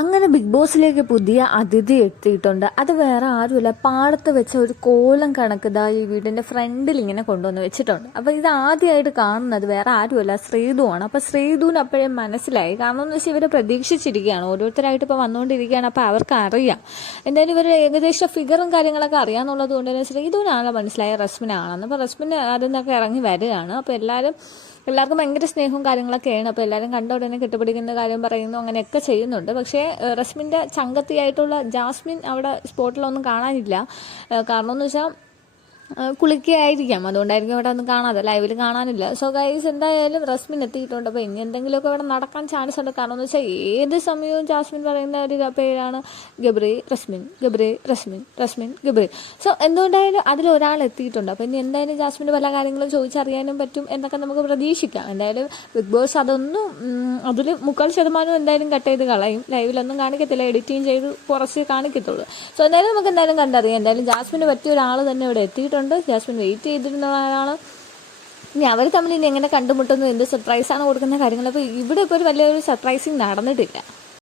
അങ്ങനെ ബിഗ് ബോസിലേക്ക് പുതിയ അതിഥി എത്തിയിട്ടുണ്ട്. അത് വേറെ ആരുമില്ല. പാടത്ത് വെച്ച ഒരു കോലം കണക്ക് ഇതാ ഈ വീടിന്റെ ഫ്രണ്ടിൽ ഇങ്ങനെ കൊണ്ടുവന്ന് വെച്ചിട്ടുണ്ട്. അപ്പൊ ഇത് ആദ്യമായിട്ട് കാണുന്നത് വേറെ ആരുമല്ല ശ്രീധുവാണ് അപ്പൊ ശ്രീധുവിന് അപ്പോഴേ മനസ്സിലായി. കാരണം എന്ന് വെച്ചാൽ ഇവരെ പ്രതീക്ഷിച്ചിരിക്കുകയാണ്. ഓരോരുത്തരായിട്ട് ഇപ്പൊ വന്നുകൊണ്ടിരിക്കുകയാണ് അപ്പൊ അവർക്ക് അറിയാം എന്തായാലും ഇവർ ഏകദേശം ഫിഗറും കാര്യങ്ങളൊക്കെ അറിയാന്നുള്ളത് കൊണ്ട് തന്നെ ശ്രീധുവിനാണല്ലോ മനസ്സിലായ റസ്മിനാണെന്ന്. അപ്പൊ റസ്മിന് അതിൽ നിന്നൊക്കെ ഇറങ്ങി വരികയാണ്. അപ്പോൾ എല്ലാവരും എല്ലാവർക്കും ഭയങ്കര സ്നേഹവും കാര്യങ്ങളൊക്കെയാണ്. അപ്പോൾ എല്ലാവരും കണ്ട ഉടനെ കെട്ടുപിടിക്കുന്ന കാര്യം പറയുന്നു അങ്ങനെയൊക്കെ ചെയ്യുന്നുണ്ട്. പക്ഷേ റസ്മിന്റെ ചങ്കത്തിയായിട്ടുള്ള ജാസ്മിൻ അവിടെ സ്പോട്ടിലൊന്നും കാണാനില്ല. കാരണമെന്ന് വെച്ചാൽ കുളിക്കുകയായിരിക്കാം അതുകൊണ്ടായിരിക്കും അവിടെ ഒന്നും കാണാതെ. ലൈവിൽ കാണാനില്ല. സോ ഗൈസ് എന്തായാലും റസ്മിൻ എത്തിയിട്ടുണ്ട്. അപ്പോൾ ഇനി എന്തെങ്കിലുമൊക്കെ ഇവിടെ നടക്കാൻ ചാൻസ് ഉണ്ട്. കാരണം എന്ന് വെച്ചാൽ ഏത് സമയവും ജാസ്മിൻ പറയുന്ന ഒരു പേരാണ് ഗബ്രി റസ്മിൻ ഗബ്രി റസ്മിൻ റസ്മിൻ ഗബ്രി. സോ എന്തുകൊണ്ടായാലും അതിലൊരാൾ എത്തിയിട്ടുണ്ട്. അപ്പോൾ ഇനി എന്തായാലും ജാസ്മിന്റെ പല കാര്യങ്ങളും ചോദിച്ചറിയാനും പറ്റും എന്നൊക്കെ നമുക്ക് പ്രതീക്ഷിക്കാം. എന്തായാലും ബിഗ് ബോസ് അതൊന്നും അതിൽ മുക്കാൽ ശതമാനം എന്തായാലും കട്ട് ചെയ്ത് കളയും. ലൈവിലൊന്നും കാണിക്കത്തില്ല. എഡിറ്റിങ് ചെയ്ത് കുറച്ച് കാണിക്കത്തുള്ളൂ. സോ എന്തായാലും നമുക്ക് എന്തായാലും കണ്ടറിയാം. എന്തായാലും ജാസ്മിന് പറ്റിയ ഒരാൾ തന്നെ ഇവിടെ എത്തിയിട്ടുണ്ട്. ജാസ്മിൻ വെയിറ്റ് ചെയ്തിരുന്നവരാണ്. ഇനി അവർ തമ്മിൽ ഇനി എങ്ങനെ കണ്ടുമുട്ടുന്നു എന്ത് സർപ്രൈസാണ് കൊടുക്കുന്ന കാര്യങ്ങൾ അപ്പോൾ ഇവിടെ ഇപ്പോൾ ഒരു വലിയൊരു സർപ്രൈസിങ് നടന്നിട്ടില്ല.